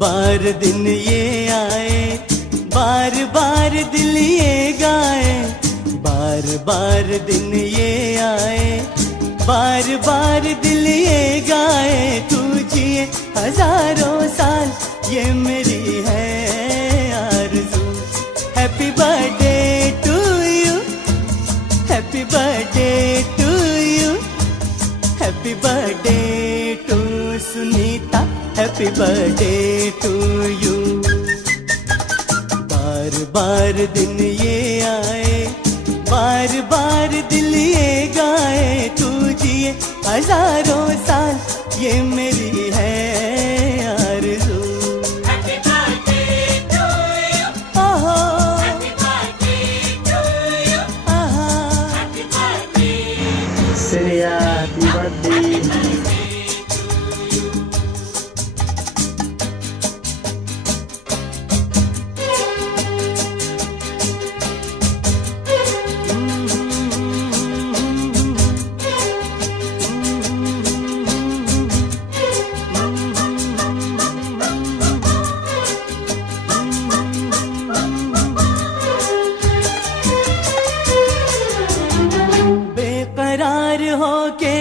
बार दिन ये आए, बार बार दिल ये गाए, बार बार दिन ये आए, बार बार दिल ये गाए। तू जिए हजारों साल ये मेरी है आरज़ू। Happy birthday to you, happy birthday to you, happy birthday to Sunita, happy birthday to you. बार बार दिन ये आए, बार बार दिल ये गाए। तू जिए हजारों साल ये मेरी है आरज़ू। Happy birthday to you. ओहो Happy birthday to you. आहा। Happy birthday. Shreya happy birthday. बेकरार हो के